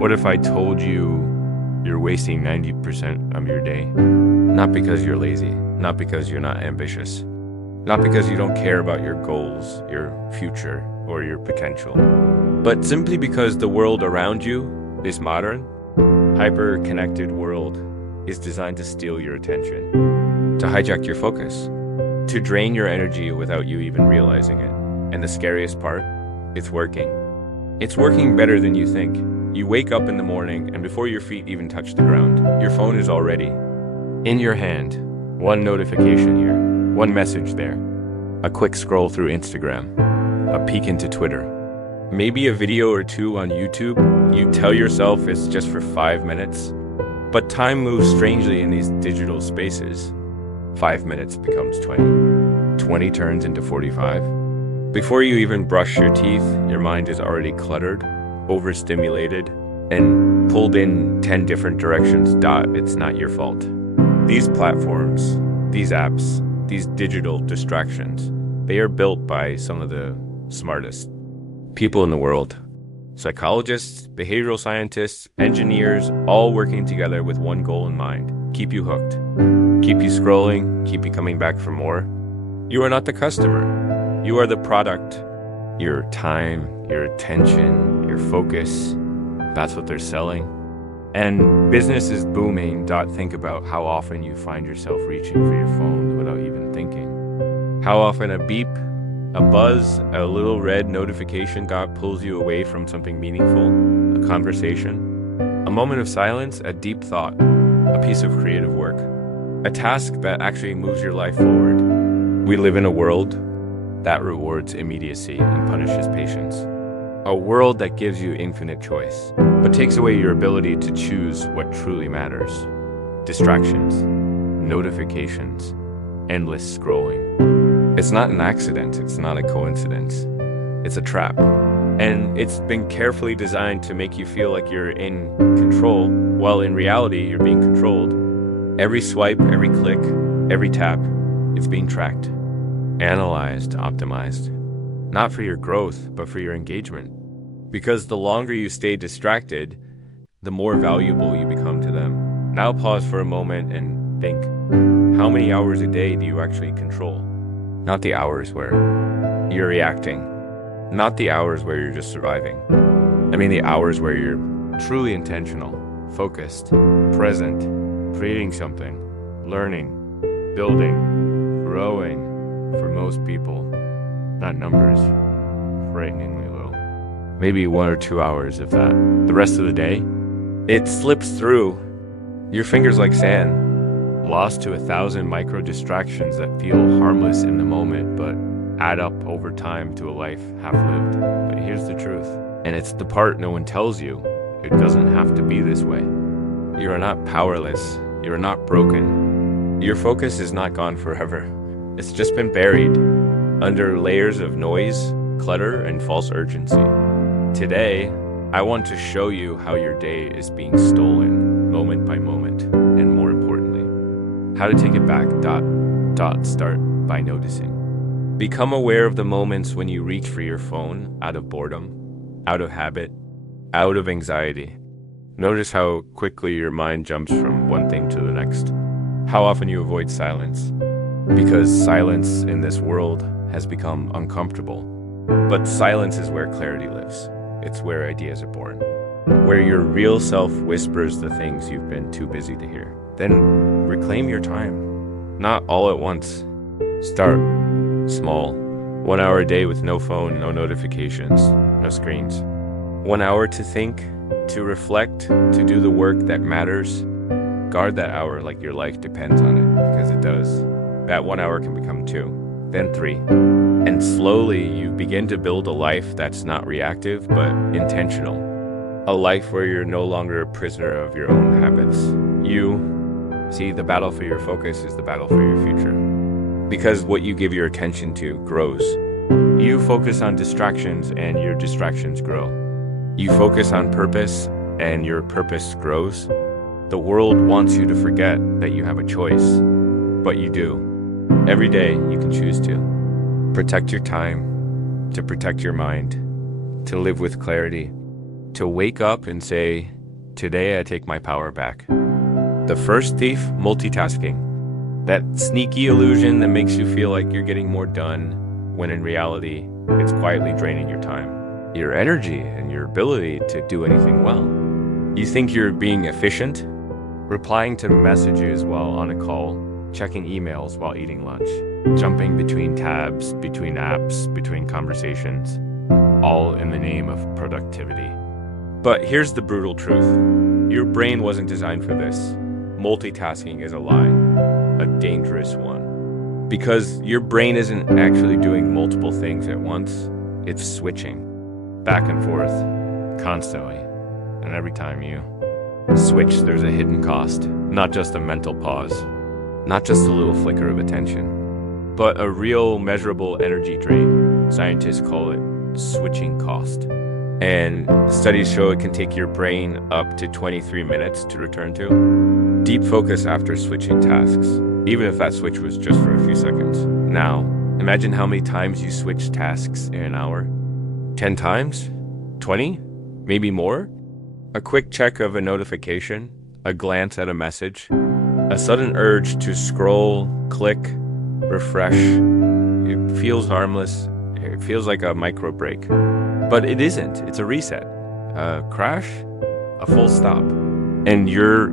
What if I told you you're wasting 90% of your day? Not because you're lazy, not because you're not ambitious, not because you don't care about your goals, your future, or your potential, but simply because the world around you, this modern, hyper-connected world, is designed to steal your attention, to hijack your focus, to drain your energy without you even realizing it. And the scariest part, it's working. It's working better than you think. You wake up in the morning, and before your feet even touch the ground, your phone is already in your hand. One notification here, one message there, a quick scroll through Instagram, a peek into Twitter, maybe a video or two on YouTube. You tell yourself it's just for 5 minutes, but time moves strangely in these digital spaces. 5 minutes becomes 20. 20 turns into 45. Before you even brush your teeth, your mind is already cluttered, overstimulated, and pulled in 10 different directions. It's not your fault. These platforms, these apps, these digital distractions, they are built by some of the smartest people in the world. Psychologists, behavioral scientists, engineers, all working together with one goal in mind: keep you hooked, keep you scrolling, keep you coming back for more. You are not the customer. You are the product. Your time, your attention, your focus, that's what they're selling. And business is booming. Think about how often you find yourself reaching for your phone without even thinking. How often a beep, a buzz, a little red notification pulls you away from something meaningful, a conversation, a moment of silence, a deep thought, a piece of creative work, a task that actually moves your life forward. We live in a world that rewards immediacy and punishes patience. A world that gives you infinite choice, but takes away your ability to choose what truly matters. Distractions, notifications, endless scrolling. It's not an accident, it's not a coincidence. It's a trap. And it's been carefully designed to make you feel like you're in control, while in reality you're being controlled. Every swipe, every click, every tap, it's being tracked, analyzed, optimized. Not for your growth, but for your engagement. Because the longer you stay distracted, the more valuable you become to them. Now pause for a moment and think, how many hours a day do you actually control? Not the hours where you're reacting. Not the hours where you're just surviving. I mean the hours where you're truly intentional, focused, present, creating something, learning, building, growing. For most people, that number is frighteningly low. Maybe 1 or 2 hours, if that. The rest of the day, it slips through your fingers like sand, lost to 1,000 micro distractions that feel harmless in the moment, but add up over time to a life half lived. But here's the truth, and it's the part no one tells you. It doesn't have to be this way. You are not powerless. You are not broken. Your focus is not gone forever. It's just been buried under layers of noise, clutter, and false urgency. Today, I want to show you how your day is being stolen moment by moment, and more importantly, how to take it back. Start by noticing. Become aware of the moments when you reach for your phone out of boredom, out of habit, out of anxiety. Notice how quickly your mind jumps from one thing to the next. How often you avoid silence. Because silence in this world has become uncomfortable. But silence is where clarity lives. It's where ideas are born. Where your real self whispers the things you've been too busy to hear. Then reclaim your time. Not all at once. Start small. 1 hour a day with no phone, no notifications, no screens. 1 hour to think, to reflect, to do the work that matters. Guard that hour like your life depends on it, because it does. That 1 hour can become 2, then 3. And slowly you begin to build a life that's not reactive, but intentional. A life where you're no longer a prisoner of your own habits. The battle for your focus is the battle for your future. Because what you give your attention to grows. You focus on distractions and your distractions grow. You focus on purpose and your purpose grows. The world wants you to forget that you have a choice, but you do. Every day you can choose to protect your time, to protect your mind, to live with clarity, To wake up and say, today I take my power back. The first thief, multitasking. That sneaky illusion that makes you feel like you're getting more done, when in reality, it's quietly draining your time, your energy, and your ability to do anything well. You think you're being efficient, replying to messages while on a call, checking emails while eating lunch, jumping between tabs, between apps, between conversations, all in the name of productivity. But here's the brutal truth. Your brain wasn't designed for this. Multitasking is a lie, a dangerous one. Because your brain isn't actually doing multiple things at once, it's switching back and forth constantly. And every time you switch, there's a hidden cost, not just a mental pause, not just a little flicker of attention, but a real measurable energy drain. Scientists call it switching cost. And studies show it can take your brain up to 23 minutes to return to deep focus after switching tasks, even if that switch was just for a few seconds. Now, imagine how many times you switch tasks in an hour. 10 times? 20? Maybe more? A quick check of a notification, a glance at a message, a sudden urge to scroll, click, refresh. It feels harmless. It feels like a micro break. But it isn't. It's a reset. A crash, a full stop. And you're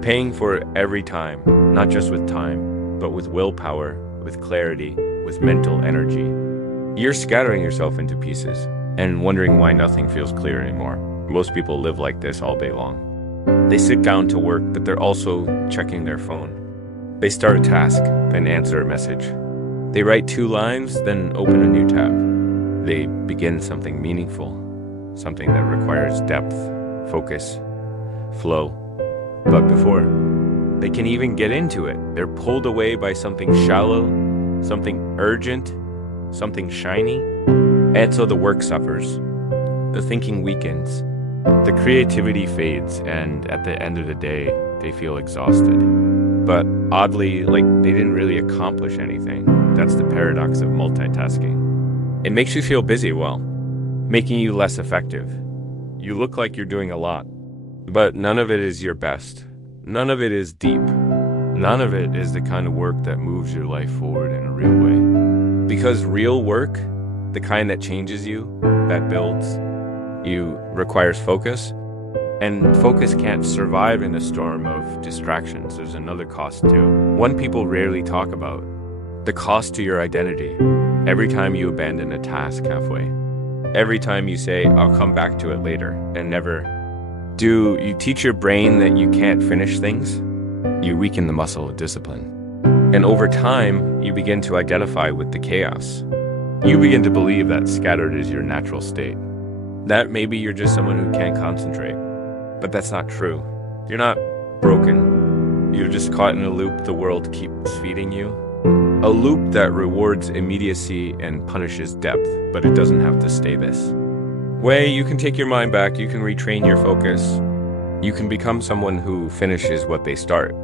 paying for it every time, not just with time, but with willpower, with clarity, with mental energy. You're scattering yourself into pieces and wondering why nothing feels clear anymore. Most people live like this all day long. They sit down to work, but they're also checking their phone. They start a task, then answer a message. They write 2 lines, then open a new tab. They begin something meaningful, something that requires depth, focus, flow. But before they can even get into it, they're pulled away by something shallow, something urgent, something shiny. And so the work suffers, the thinking weakens, the creativity fades, and at the end of the day, they feel exhausted. But oddly, like they didn't really accomplish anything. That's the paradox of multitasking. It makes you feel busy, well, making you less effective. You look like you're doing a lot, but none of it is your best. None of it is deep. None of it is the kind of work that moves your life forward in a real way. Because real work, the kind that changes you, that builds you, requires focus. And focus can't survive in a storm of distractions. There's another cost too. One people rarely talk about. The cost to your identity. Every time you abandon a task halfway. Every time you say, I'll come back to it later, and never do. You teach your brain that you can't finish things. You weaken the muscle of discipline. And over time, you begin to identify with the chaos. You begin to believe that scattered is your natural state. That maybe you're just someone who can't concentrate. But that's not true. You're not broken. You're just caught in a loop the world keeps feeding you. A loop that rewards immediacy and punishes depth, but it doesn't have to stay this way. You can take your mind back, you can retrain your focus, you can become someone who finishes what they start.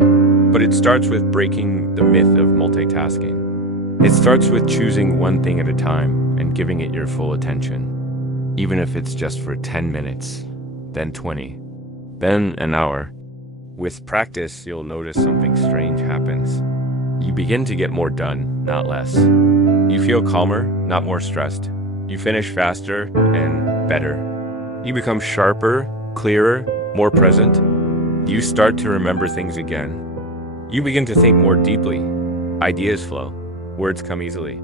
But it starts with breaking the myth of multitasking. It starts with choosing one thing at a time and giving it your full attention, even if it's just for 10 minutes, then 20, then an hour. With practice, you'll notice something strange happens. You begin to get more done, not less. You feel calmer, not more stressed. You finish faster and better. You become sharper, clearer, more present. You start to remember things again. You begin to think more deeply. Ideas flow. Words come easily.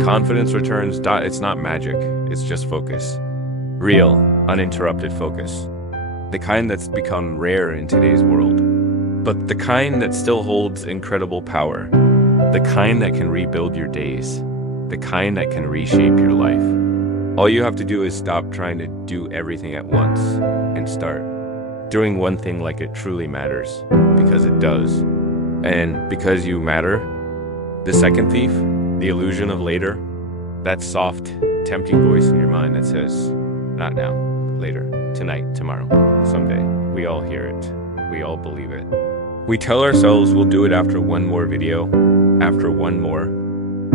Confidence returns. It's not magic. It's just focus. Real, uninterrupted focus. The kind that's become rare in today's world. But the kind that still holds incredible power, the kind that can rebuild your days, the kind that can reshape your life. All you have to do is stop trying to do everything at once and start doing one thing like it truly matters, because it does. And because you matter, the second thief, the illusion of later, that soft, tempting voice in your mind that says, not now, later, tonight, tomorrow, someday. We all hear it. We all believe it. We tell ourselves we'll do it after one more video, after one more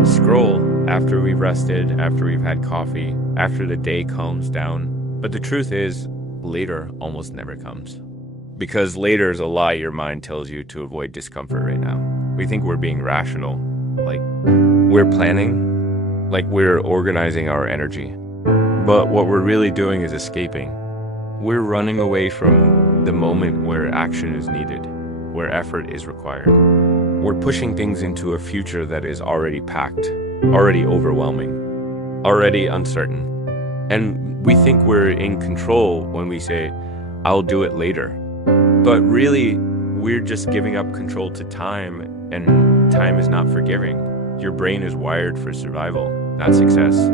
scroll, after we've rested, after we've had coffee, after the day calms down. But the truth is, later almost never comes. Because later is a lie your mind tells you to avoid discomfort right now. We think we're being rational, like we're planning, like we're organizing our energy. But what we're really doing is escaping. We're running away from the moment where action is needed, where effort is required. We're pushing things into a future that is already packed, already overwhelming, already uncertain. And we think we're in control when we say, I'll do it later. But really, we're just giving up control to time, and time is not forgiving. Your brain is wired for survival, not success.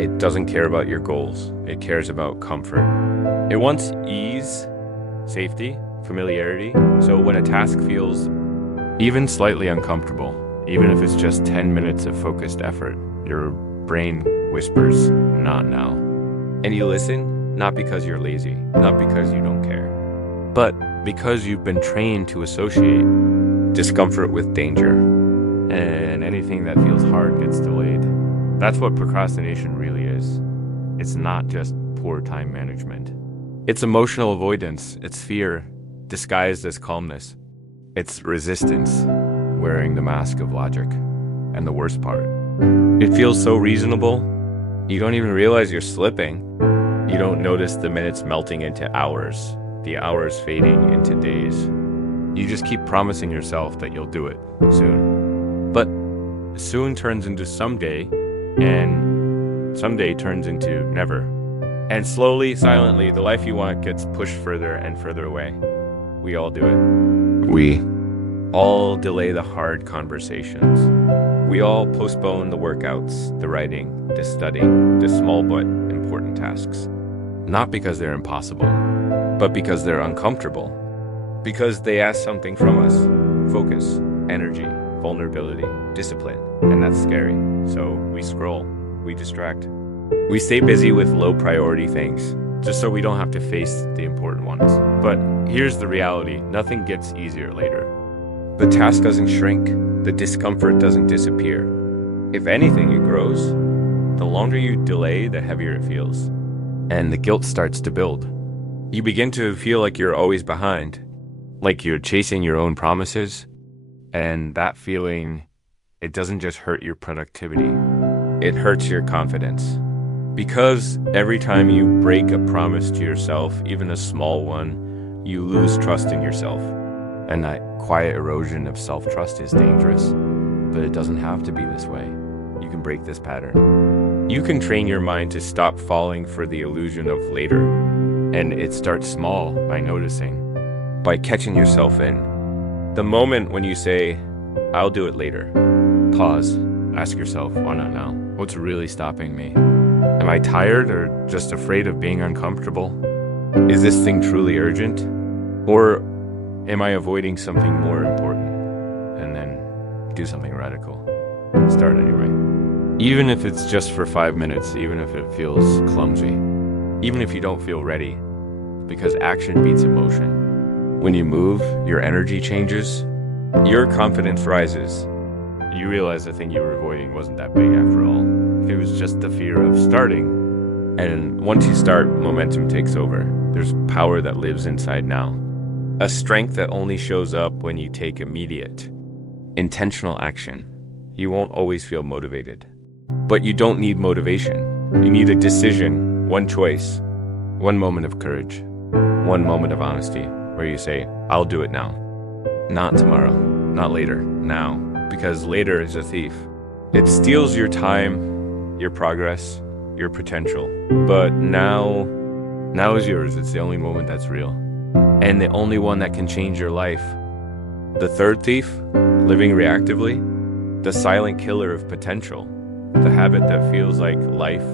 It doesn't care about your goals. It cares about comfort. It wants ease, safety, familiarity. So when a task feels even slightly uncomfortable, even if it's just 10 minutes of focused effort, your brain whispers, not now. And you listen, not because you're lazy, not because you don't care, but because you've been trained to associate discomfort with danger. And anything that feels hard gets delayed. That's what procrastination really is. It's not just poor time management. It's emotional avoidance. It's fear disguised as calmness. It's resistance wearing the mask of logic. And the worst part, it feels so reasonable, you don't even realize you're slipping. You don't notice the minutes melting into hours, the hours fading into days. You just keep promising yourself that you'll do it soon. But soon turns into someday, and someday turns into never. And slowly, silently, the life you want gets pushed further and further away. We all do it. We all delay the hard conversations. We all postpone the workouts, the writing, the studying, the small but important tasks. Not because they're impossible, but because they're uncomfortable. Because they ask something from us. Focus, energy, vulnerability, discipline, and that's scary. So we scroll, we distract. We stay busy with low priority things, just so we don't have to face the important ones. But here's the reality, nothing gets easier later. The task doesn't shrink, the discomfort doesn't disappear. If anything, it grows. The longer you delay, the heavier it feels. And the guilt starts to build. You begin to feel like you're always behind, like you're chasing your own promises. And that feeling, it doesn't just hurt your productivity, it hurts your confidence. Because every time you break a promise to yourself, even a small one, you lose trust in yourself. And that quiet erosion of self-trust is dangerous, but it doesn't have to be this way. You can break this pattern. You can train your mind to stop falling for the illusion of later. And it starts small by noticing, by catching yourself in. The moment when you say, I'll do it later, pause, ask yourself, why not now? What's really stopping me? Am I tired or just afraid of being uncomfortable? Is this thing truly urgent? Or am I avoiding something more important? And then do something radical. Start anyway. Even if it's just for 5 minutes, even if it feels clumsy, even if you don't feel ready, because action beats emotion. When you move, your energy changes, your confidence rises. You realize the thing you were avoiding wasn't that big after all. It was just the fear of starting. And once you start, momentum takes over. There's power that lives inside now. A strength that only shows up when you take immediate, intentional action. You won't always feel motivated. But you don't need motivation. You need a decision, one choice, one moment of courage, one moment of honesty, where you say, I'll do it now. Not tomorrow, not later, now. Because later is a thief. It steals your time, your progress, your potential. But now is yours. It's the only moment that's real. And the only one that can change your life. The third thief, living reactively, the silent killer of potential, the habit that feels like life,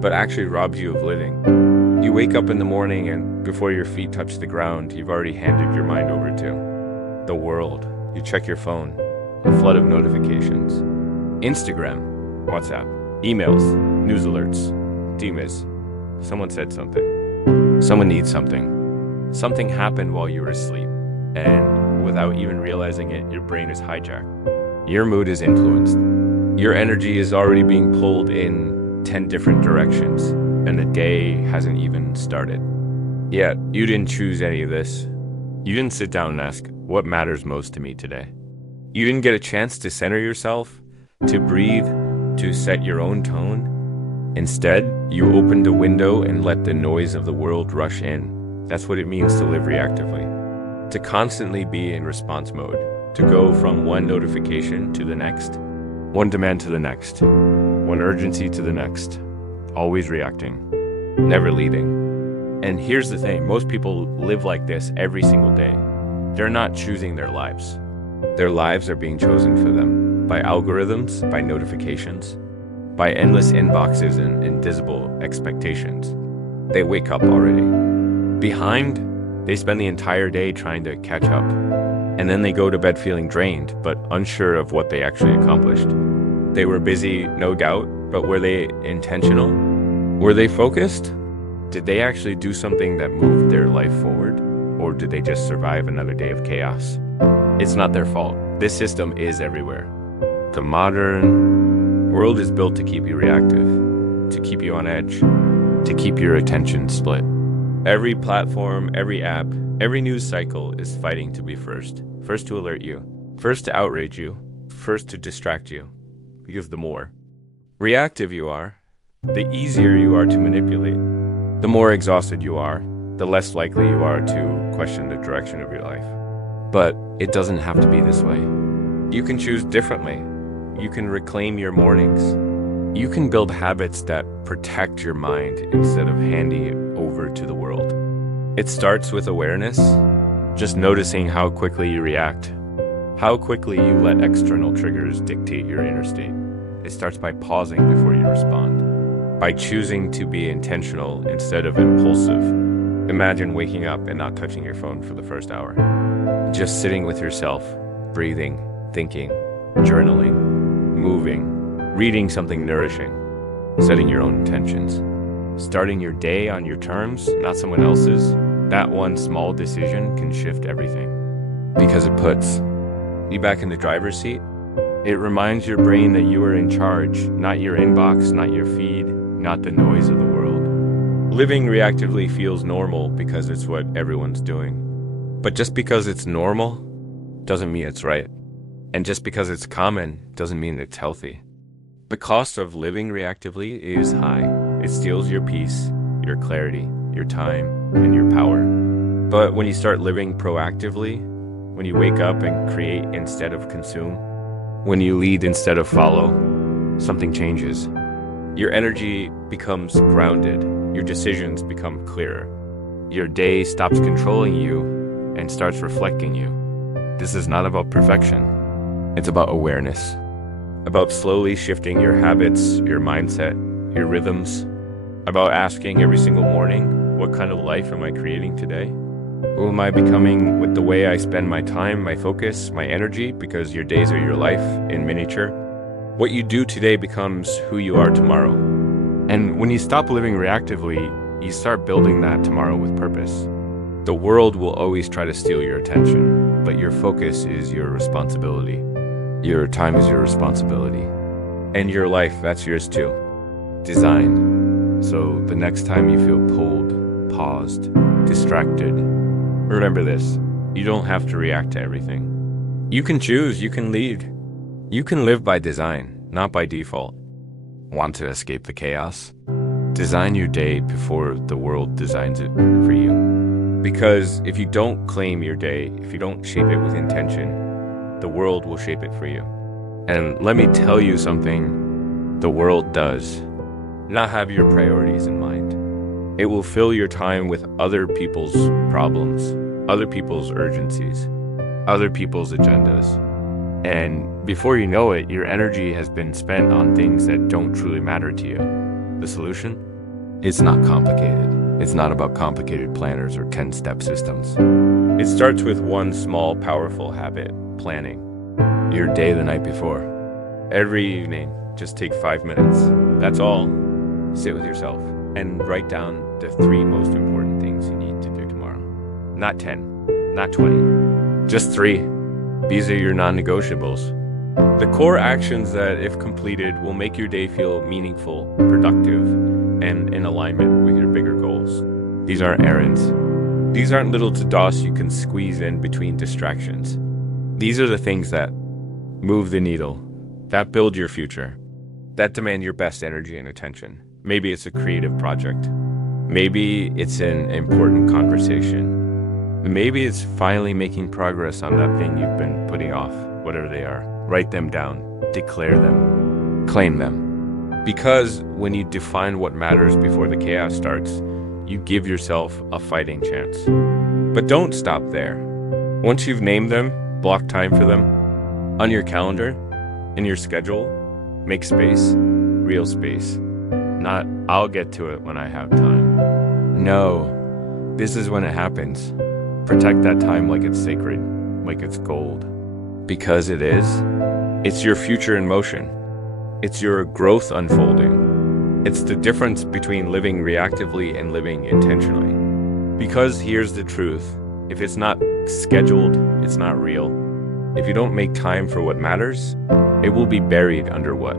but actually robs you of living. You wake up in the morning and before your feet touch the ground, you've already handed your mind over to the world. You check your phone, a flood of notifications. Instagram, WhatsApp, emails, news alerts, DMs. Someone said something. Someone needs something. Something happened while you were asleep, and without even realizing it, your brain is hijacked. Your mood is influenced. Your energy is already being pulled in 10 different directions, and the day hasn't even started. Yet, you didn't choose any of this. You didn't sit down and ask, what matters most to me today? You didn't get a chance to center yourself, to breathe, to set your own tone. Instead, you opened a window and let the noise of the world rush in. That's what it means to live reactively. To constantly be in response mode. To go from one notification to the next, one demand to the next, one urgency to the next. Always reacting, never leading. And here's the thing, most people live like this every single day. They're not choosing their lives. Their lives are being chosen for them by algorithms, by notifications, by endless inboxes and invisible expectations. They wake up already. Behind, they spend the entire day trying to catch up. And then they go to bed feeling drained, but unsure of what they actually accomplished. They were busy, no doubt, but were they intentional? Were they focused? Did they actually do something that moved their life forward? Or did they just survive another day of chaos? It's not their fault. This system is everywhere. The modern world is built to keep you reactive, to keep you on edge, to keep your attention split. Every platform, every app, every news cycle is fighting to be first. First to alert you, first to outrage you, first to distract you. Because the more reactive you are, the easier you are to manipulate. The more exhausted you are, the less likely you are to question the direction of your life. But it doesn't have to be this way. You can choose differently. You can reclaim your mornings. You can build habits that protect your mind instead of handing it over to the world. It starts with awareness, just noticing how quickly you react, how quickly you let external triggers dictate your inner state. It starts by pausing before you respond, by choosing to be intentional instead of impulsive. Imagine waking up and not touching your phone for the first hour. Just sitting with yourself, breathing, thinking, journaling, moving, reading something nourishing, setting your own intentions. Starting your day on your terms, not someone else's, that one small decision can shift everything. Because it puts you back in the driver's seat. It reminds your brain that you are in charge, not your inbox, not your feed, not the noise of the world. Living reactively feels normal because it's what everyone's doing. But just because it's normal doesn't mean it's right. And just because it's common doesn't mean it's healthy. The cost of living reactively is high. It steals your peace, your clarity, your time, and your power. But when you start living proactively, when you wake up and create instead of consume, when you lead instead of follow, something changes. Your energy becomes grounded. Your decisions become clearer. Your day stops controlling you and starts reflecting you. This is not about perfection. It's about awareness. About slowly shifting your habits, your mindset, your rhythms. About asking every single morning, what kind of life am I creating today? Who am I becoming with the way I spend my time, my focus, my energy? Because your days are your life in miniature. What you do today becomes who you are tomorrow. And when you stop living reactively, you start building that tomorrow with purpose. The world will always try to steal your attention, but your focus is your responsibility. Your time is your responsibility. And your life, that's yours too. Design. So the next time you feel pulled, paused, distracted, remember this. You don't have to react to everything. You can choose, you can lead. You can live by design, not by default. Want to escape the chaos? Design your day before the world designs it for you. Because if you don't claim your day, if you don't shape it with intention, the world will shape it for you. And let me tell you something, the world does not have your priorities in mind. It will fill your time with other people's problems, other people's urgencies, other people's agendas. And before you know it, your energy has been spent on things that don't truly matter to you. The solution? It's not complicated. It's not about complicated planners or 10-step systems. It starts with one small, powerful habit, planning. Your day the night before. Every evening, just take 5 minutes. That's all. Sit with yourself and write down the 3 most important things you need to do tomorrow. Not 10, not 20, just 3. These are your non-negotiables. The core actions that, if completed, will make your day feel meaningful, productive, and in alignment with your bigger goals. These aren't errands. These aren't little to-dos you can squeeze in between distractions. These are the things that move the needle, that build your future, that demand your best energy and attention. Maybe it's a creative project. Maybe it's an important conversation. Maybe it's finally making progress on that thing you've been putting off, whatever they are. Write them down, declare them, claim them. Because when you define what matters before the chaos starts, you give yourself a fighting chance. But don't stop there. Once you've named them, block time for them, on your calendar, in your schedule, make space, real space. Not, I'll get to it when I have time. No, this is when it happens. Protect that time like it's sacred, like it's gold. Because it is. It's your future in motion. It's your growth unfolding. It's the difference between living reactively and living intentionally. Because here's the truth. If it's not scheduled, it's not real. If you don't make time for what matters, it will be buried under what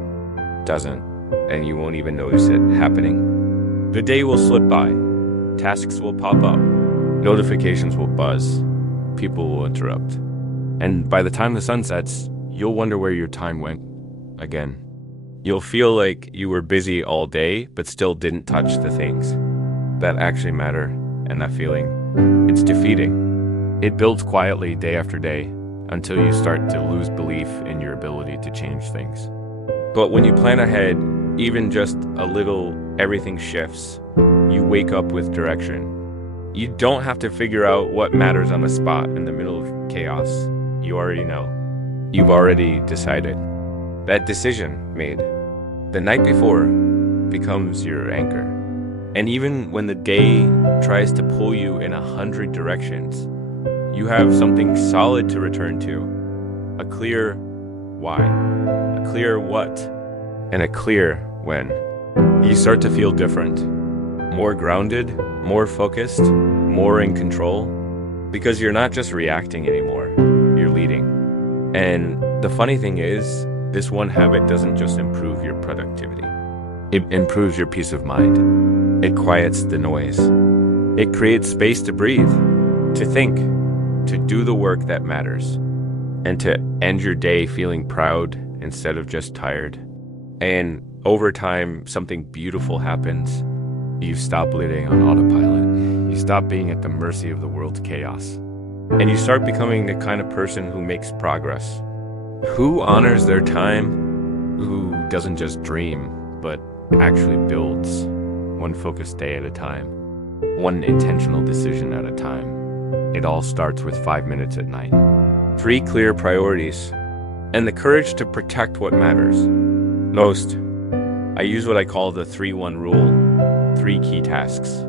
doesn't, and you won't even notice it happening. The day will slip by. Tasks will pop up. Notifications will buzz. People will interrupt. And by the time the sun sets, you'll wonder where your time went again. You'll feel like you were busy all day, but still didn't touch the things that actually matter. And that feeling, it's defeating. It builds quietly day after day until you start to lose belief in your ability to change things. But when you plan ahead, even just a little, everything shifts. You wake up with direction. You don't have to figure out what matters on the spot in the middle of chaos. You already know. You've already decided. That decision made the night before becomes your anchor. And even when the day tries to pull you in 100 directions, you have something solid to return to. A clear why, a clear what, and a clear when. You start to feel different. More grounded, more focused, more in control, because you're not just reacting anymore, you're leading. And the funny thing is, this one habit doesn't just improve your productivity. It improves your peace of mind. It quiets the noise. It creates space to breathe, to think, to do the work that matters, and to end your day feeling proud instead of just tired. And over time, something beautiful happens. You stop living on autopilot. You stop being at the mercy of the world's chaos. And you start becoming the kind of person who makes progress, who honors their time, who doesn't just dream, but actually builds, one focused day at a time, one intentional decision at a time. It all starts with 5 minutes at night. 3 clear priorities, and the courage to protect what matters most. I use what I call the 3-1 rule. 3 key tasks.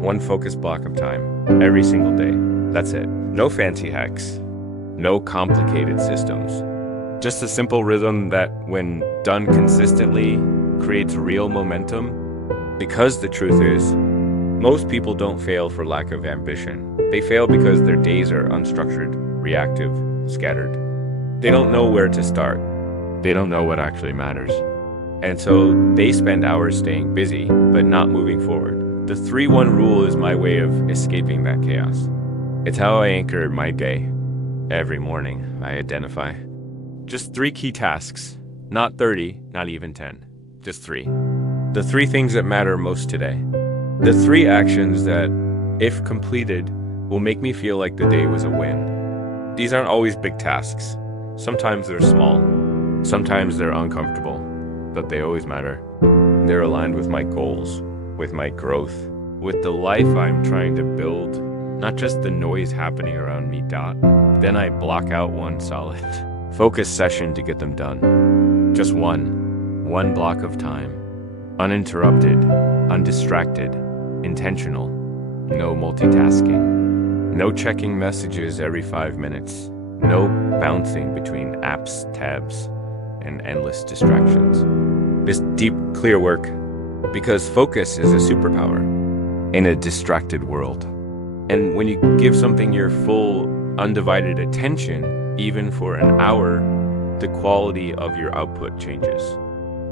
1 focused block of time every single day. That's it. No fancy hacks. No complicated systems. Just a simple rhythm that, when done consistently, creates real momentum. Because the truth is, most people don't fail for lack of ambition. They fail because their days are unstructured, reactive, scattered. They don't know where to start. They don't know what actually matters. And so they spend hours staying busy, but not moving forward. The 3-1 rule is my way of escaping that chaos. It's how I anchor my day. Every morning, I identify just 3 key tasks, not 30, not even 10, just 3. The 3 things that matter most today. The 3 actions that, if completed, will make me feel like the day was a win. These aren't always big tasks. Sometimes they're small. Sometimes they're uncomfortable. But they always matter. They're aligned with my goals, with my growth, with the life I'm trying to build, not just the noise happening around me. Then I block out one solid focus session to get them done. Just one block of time. Uninterrupted, undistracted, intentional, no multitasking, no checking messages every 5 minutes, no bouncing between apps, tabs, and endless distractions. This deep, clear work, because focus is a superpower in a distracted world. And when you give something your full, undivided attention, even for an hour, the quality of your output changes.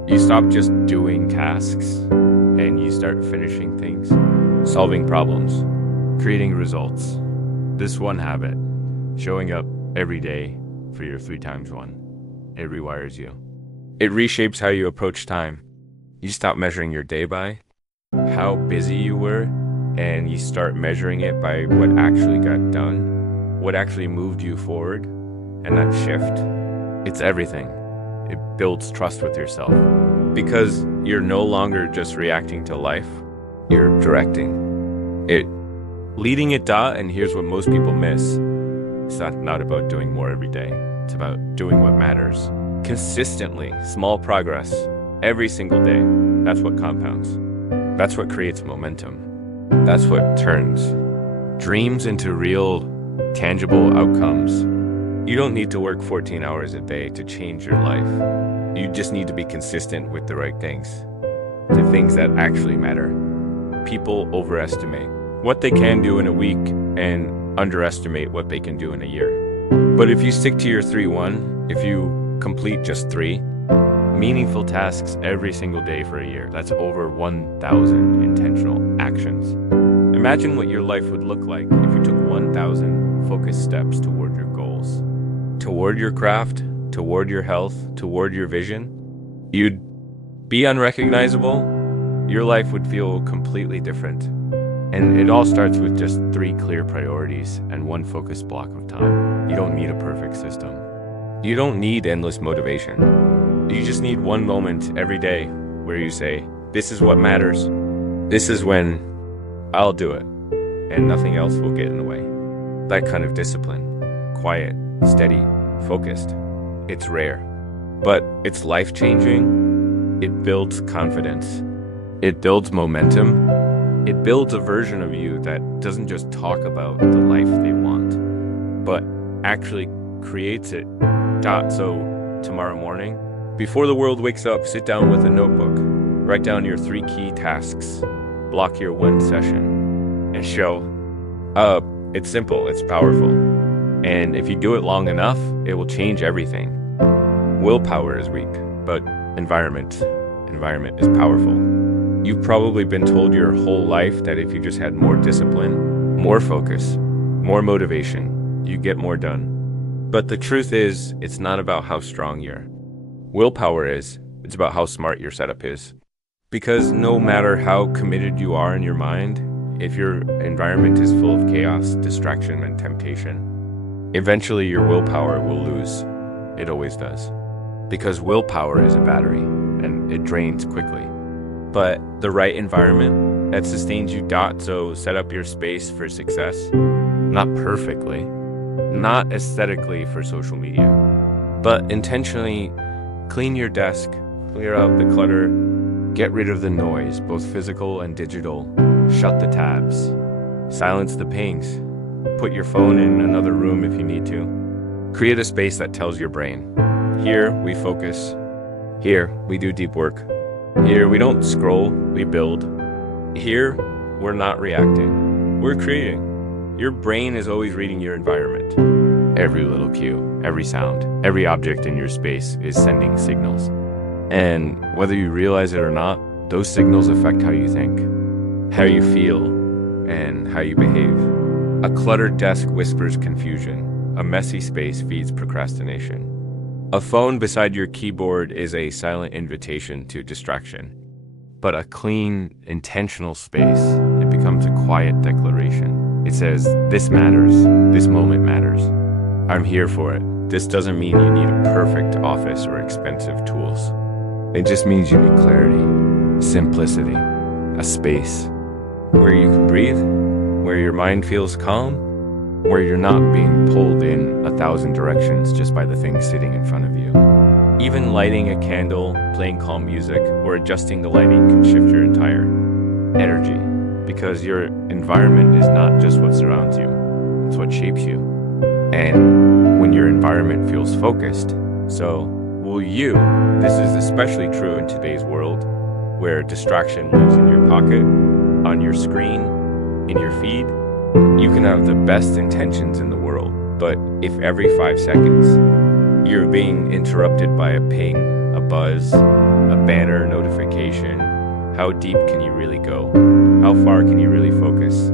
You stop just doing tasks, and you start finishing things. solving problems, creating results. This one habit, showing up every day for your 3x1. It rewires you. It reshapes how you approach time. You stop measuring your day by how busy you were, and you start measuring it by what actually got done, what actually moved you forward. And that shift, it's everything. It builds trust with yourself because you're no longer just reacting to life, you're directing it, leading it. And here's what most people miss. It's not about doing more every day. It's about doing what matters. Consistently, small progress, every single day. That's what compounds. That's what creates momentum. That's what turns dreams into real, tangible outcomes. You don't need to work 14 hours a day to change your life. You just need to be consistent with the right things, the things that actually matter. People overestimate what they can do in a week and underestimate what they can do in a year. But if you stick to your 3-1, if you complete just 3 meaningful tasks every single day for a year, that's over 1,000 intentional actions. Imagine what your life would look like if you took 1,000 focused steps toward your goals, toward your craft, toward your health, toward your vision. You'd be unrecognizable. Your life would feel completely different. And it all starts with just 3 clear priorities and 1 focused block of time. You don't need a perfect system. You don't need endless motivation. You just need 1 moment every day where you say, this is what matters. This is when I'll do it, and nothing else will get in the way. That kind of discipline, quiet, steady, focused, it's rare, but it's life-changing. It builds confidence. It builds momentum. It builds a version of you that doesn't just talk about the life they want, but actually creates it. So tomorrow morning, before the world wakes up, sit down with a notebook, write down your 3 key tasks, block your 1 session, and show up. It's simple, it's powerful. And if you do it long enough, it will change everything. Willpower is weak, but environment is powerful. You've probably been told your whole life that if you just had more discipline, more focus, more motivation, you get more done. But the truth is, it's not about how strong your willpower is, it's about how smart your setup is. Because no matter how committed you are in your mind, if your environment is full of chaos, distraction, and temptation, eventually your willpower will lose. It always does. Because willpower is a battery, and it drains quickly. But the right environment that sustains you. So set up your space for success. Not perfectly, not aesthetically for social media, but intentionally clean your desk, clear out the clutter, get rid of the noise, both physical and digital, shut the tabs, silence the pings, put your phone in another room if you need to. Create a space that tells your brain, here we focus, here we do deep work, here we don't scroll, we build, here we're not reacting, we're creating. Your brain is always reading your environment. Every little cue, every sound, every object in your space is sending signals. And whether you realize it or not, those signals affect how you think, how you feel, and how you behave. A cluttered desk whispers confusion. A messy space feeds procrastination. A phone beside your keyboard is a silent invitation to distraction. But a clean, intentional space, it becomes a quiet declaration. It says, this matters, this moment matters. I'm here for it. This doesn't mean you need a perfect office or expensive tools. It just means you need clarity, simplicity, a space where you can breathe, where your mind feels calm, where you're not being pulled in 1,000 directions just by the things sitting in front of you. Even lighting a candle, playing calm music, or adjusting the lighting can shift your entire energy, because your environment is not just what surrounds you, it's what shapes you. And when your environment feels focused, so will you. This is especially true in today's world, where distraction lives in your pocket, on your screen, in your feed. You can have the best intentions in the world, but if every 5 seconds you're being interrupted by a ping, a buzz, a banner notification, How deep can you really go? How far can you really focus?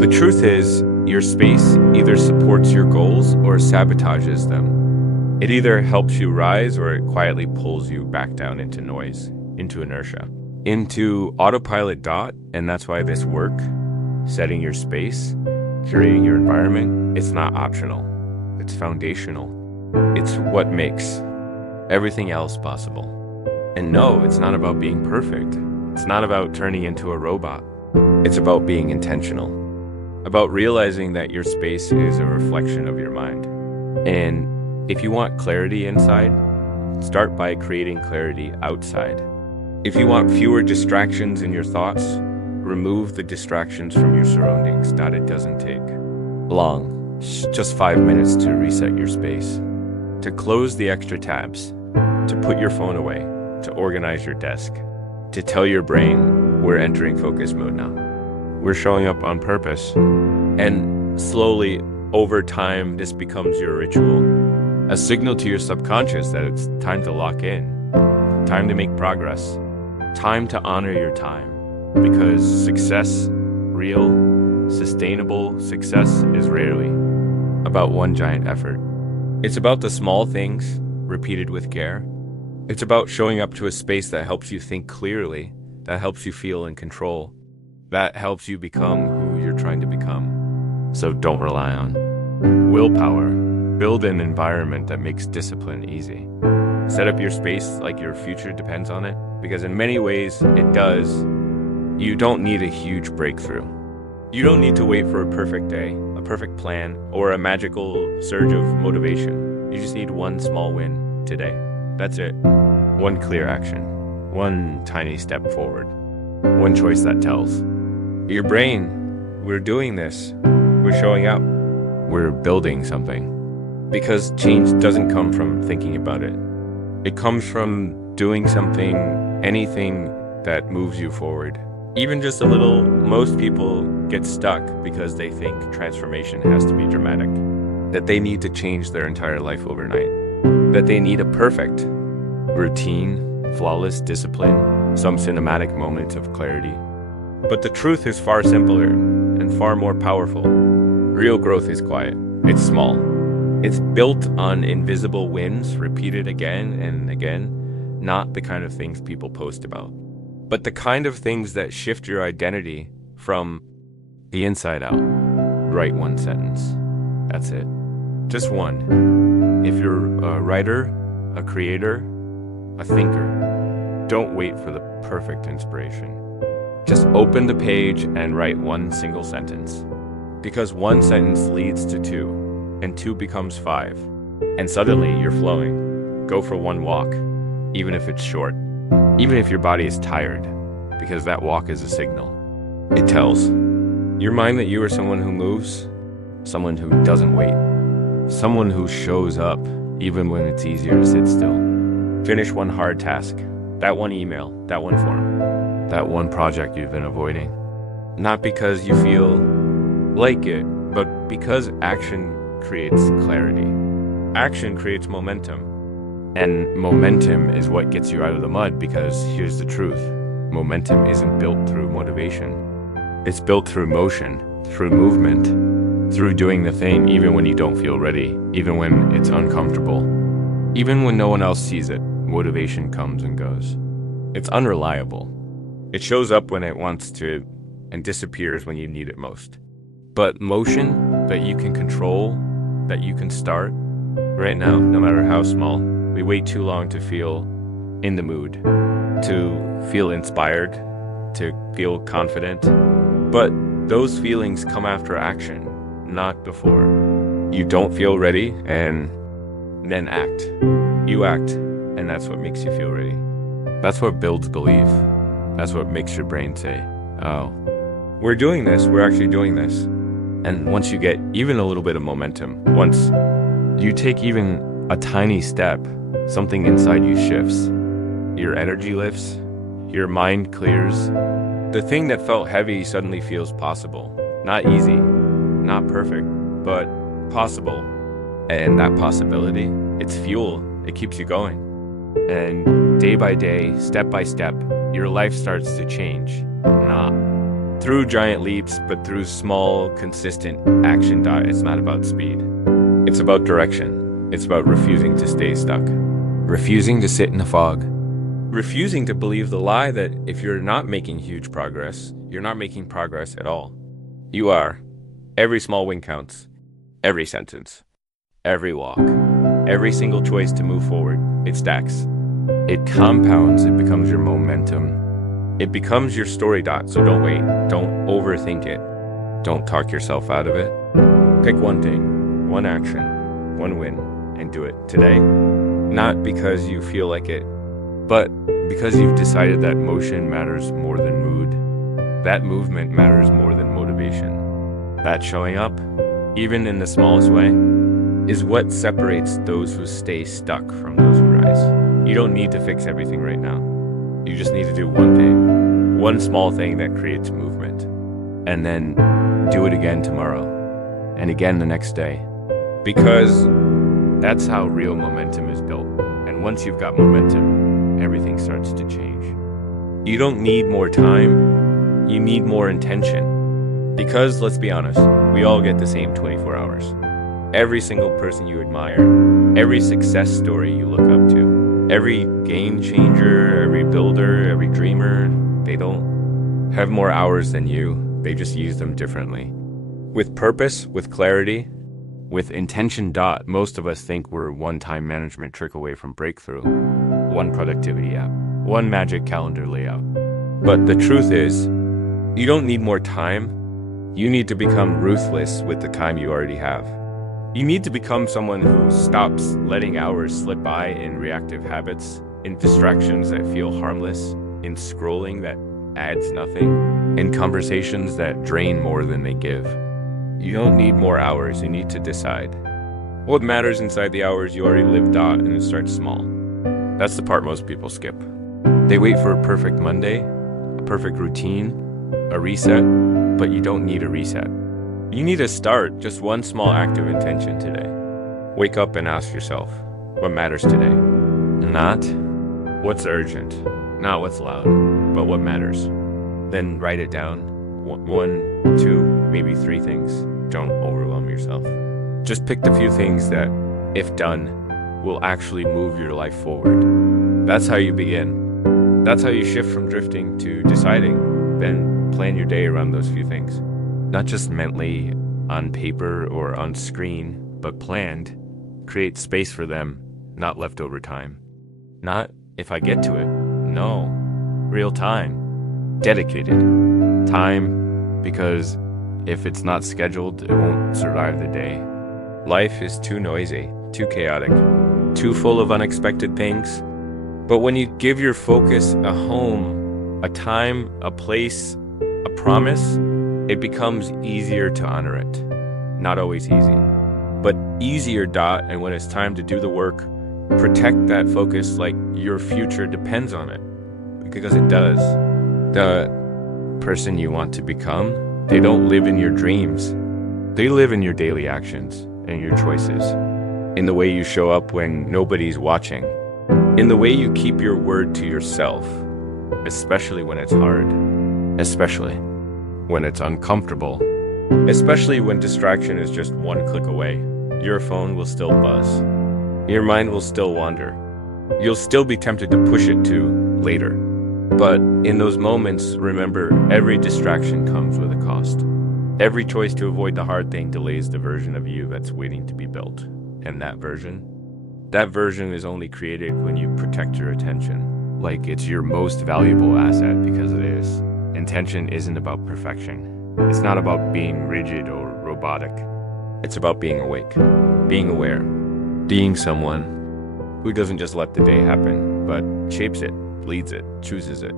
The truth is, your space either supports your goals or sabotages them. It either helps you rise or it quietly pulls you back down into noise, into inertia, into autopilot dot. And that's why this work, setting your space, curating your environment, it's not optional. It's foundational. It's what makes everything else possible. And no, it's not about being perfect. It's not about turning into a robot. It's about being intentional. About realizing that your space is a reflection of your mind. And if you want clarity inside, start by creating clarity outside. If you want fewer distractions in your thoughts, remove the distractions from your surroundings that it doesn't take long, just 5 minutes to reset your space, to close the extra tabs, to put your phone away, to organize your desk, to tell your brain, we're entering focus mode now. We're showing up on purpose. And slowly, over time, this becomes your ritual, a signal to your subconscious that it's time to lock in, time to make progress, time to honor your time. Because success, real, sustainable success, is rarely about one giant effort. It's about the small things repeated with care. It's about showing up to a space that helps you think clearly, that helps you feel in control, that helps you become who you're trying to become. So don't rely on willpower. Build an environment that makes discipline easy. Set up your space like your future depends on it, because in many ways it does. You don't need a huge breakthrough. You don't need to wait for a perfect day, a perfect plan, or a magical surge of motivation. You just need one small win today. That's it. One clear action. One tiny step forward. One choice that tells. Your brain, we're doing this. We're showing up. We're building something. Because change doesn't come from thinking about it. It comes from doing something, anything that moves you forward. Even just a little. Most people get stuck because they think transformation has to be dramatic, that they need to change their entire life overnight, that they need a perfect routine, flawless discipline, some cinematic moment of clarity. But the truth is far simpler and far more powerful. Real growth is quiet. It's small. It's built on invisible wins repeated again and again, not the kind of things people post about, but the kind of things that shift your identity from the inside out. Write one sentence. That's it. Just one. If you're a writer, a creator, a thinker, don't wait for the perfect inspiration. Just open the page and write one single sentence. Because one sentence leads to two, and two becomes five. And suddenly you're flowing. Go for one walk, even if it's short. Even if your body is tired, because that walk is a signal. It tells your mind that you are someone who moves, someone who doesn't wait, someone who shows up even when it's easier to sit still. Finish one hard task, that one email, that one form, that one project you've been avoiding. Not because you feel like it, but because action creates clarity. Action creates momentum. And momentum is what gets you out of the mud, because here's the truth. Momentum isn't built through motivation. It's built through motion, through movement, through doing the thing even when you don't feel ready, even when it's uncomfortable. Even when no one else sees it, motivation comes and goes. It's unreliable. It shows up when it wants to and disappears when you need it most. But motion that you can control, that you can start, right now, no matter how small, we wait too long to feel in the mood, to feel inspired, to feel confident. But those feelings come after action, not before. You don't feel ready and then act. You act, and that's what makes you feel ready. That's what builds belief. That's what makes your brain say, oh, we're doing this, we're actually doing this. And once you get even a little bit of momentum, once you take even a tiny step, something inside you shifts. Your energy lifts, your mind clears. The thing that felt heavy suddenly feels possible. Not easy, not perfect, but possible. And that possibility, it's fuel. It keeps you going. And day by day, step by step, your life starts to change. Not through giant leaps, but through small, consistent action. It's not about speed. It's about direction. It's about refusing to stay stuck. Refusing to sit in the fog. Refusing to believe the lie that if you're not making huge progress, you're not making progress at all. You are. Every small win counts. Every sentence. Every walk. Every single choice to move forward. It stacks. It compounds. It becomes your momentum. It becomes your story. So don't wait. Don't overthink it. Don't talk yourself out of it. Pick one thing, one action, one win, and do it today. Not because you feel like it, but because you've decided that motion matters more than mood. That movement matters more than motivation. That showing up, even in the smallest way, is what separates those who stay stuck from those who rise. You don't need to fix everything right now. You just need to do one thing, one small thing that creates movement, and then do it again tomorrow, and again the next day. Because that's how real momentum is built. And once you've got momentum, everything starts to change. You don't need more time, you need more intention. Because, let's be honest, we all get the same 24 hours. Every single person you admire, every success story you look up to, every game changer, every builder, every dreamer, they don't have more hours than you. They just use them differently. With purpose, with clarity, with intention. Most of us think we're one time management trick away from breakthrough. One productivity app, one magic calendar layout. But the truth is, you don't need more time. You need to become ruthless with the time you already have. You need to become someone who stops letting hours slip by in reactive habits, in distractions that feel harmless, in scrolling that adds nothing, in conversations that drain more than they give. You don't need more hours, you need to decide. What matters inside the hours you already live. And it starts small. That's the part most people skip. They wait for a perfect Monday, a perfect routine, a reset, but you don't need a reset. You need to start just one small act of intention today. Wake up and ask yourself, what matters today? Not what's urgent, not what's loud, but what matters. Then write it down. 1, 2, maybe 3 things. Don't overwhelm yourself. Just pick the few things that, if done, will actually move your life forward. That's how you begin. That's how you shift from drifting to deciding. Then plan your day around those few things. Not just mentally, on paper or on screen, but planned. Create space for them, not leftover time. Not if I get to it. No. Real time. Dedicated. Time, because if it's not scheduled, it won't survive the day. Life is too noisy, too chaotic, too full of unexpected things. But when you give your focus a home, a time, a place, a promise, it becomes easier to honor it. Not always easy, but easier. And when it's time to do the work, protect that focus like your future depends on it, because it does. The person you want to become, they don't live in your dreams. They live in your daily actions and your choices, in the way you show up when nobody's watching, in the way you keep your word to yourself, especially when it's hard, especially when it's uncomfortable, especially when distraction is just one click away. Your phone will still buzz. Your mind will still wander. You'll still be tempted to push it to later. But in those moments, remember, every distraction comes with a cost. Every choice to avoid the hard thing delays the version of you that's waiting to be built. And that version is only created when you protect your attention, like it's your most valuable asset, because it is. Intention isn't about perfection. It's not about being rigid or robotic. It's about being awake, being aware, being someone who doesn't just let the day happen, but shapes it, leads it, chooses it.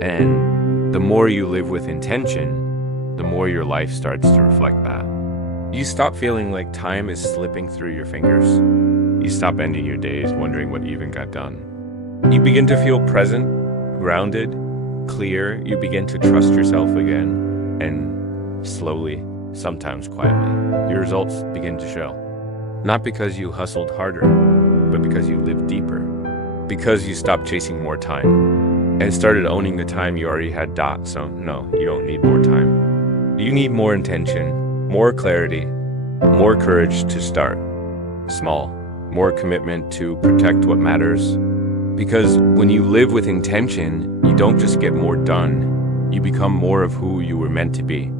And the more you live with intention, the more your life starts to reflect that. You stop feeling like time is slipping through your fingers. You stop ending your days wondering what even got done. You begin to feel present, grounded, clear. You begin to trust yourself again, and slowly, sometimes quietly, your results begin to show. Not because you hustled harder, but because you lived deeper. Because you stopped chasing more time, and started owning the time you already had. So no, you don't need more time. You need more intention, more clarity, more courage to start small, more commitment to protect what matters. Because when you live with intention, you don't just get more done, you become more of who you were meant to be.